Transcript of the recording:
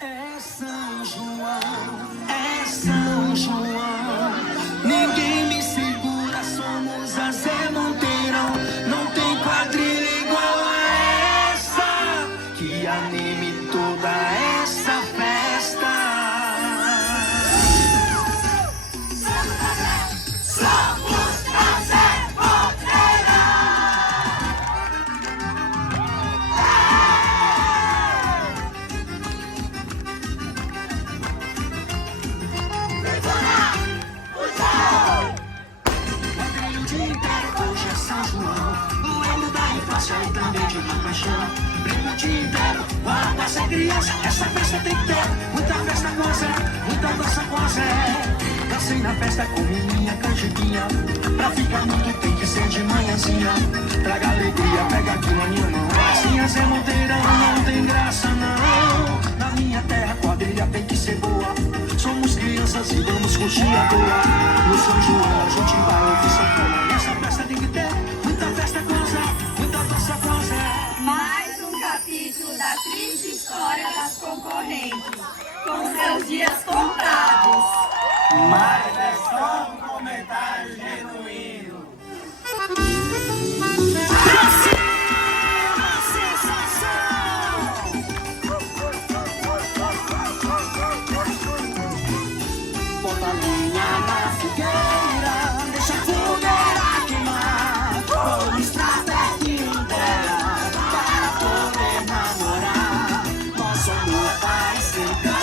É São João, é São João. Ninguém me segura, somos a Zé Monteirão. Não tem quadrilha igual a essa que anime toda essa festa. Somos a Zé Monteirão. Quadrilha o dia inteiro, hoje é São João. Lembro da infância e também de uma paixão. Brinco o dia inteiro, guarda ser criança. Essa festa tem que ter muita festa com a Zé, muita dança com a Zé. Dancei na festa com minha canjiquinha. Pra ficar muito tem que ser de manhãzinha. Traga alegria, pega aqui na minha mão. Assim a Zé Monteirão não tem graça não. Na minha terra quadrilha tem que ser boa. Somos crianças e vamos curtir à toa. No São João a gente vai ouvir sanfona. Nessa festa tem que ter muita festa com a Zé, muita dança com a Zé. Mais um capítulo da triste história das concorrentes, com seus dias contados. Mas é só um comentário genuíno. Bota lenha na fogueira, deixa a fogueira queimar. Vou mostrar pertinho dela para poder namorar. Nosso amor vai esquentar.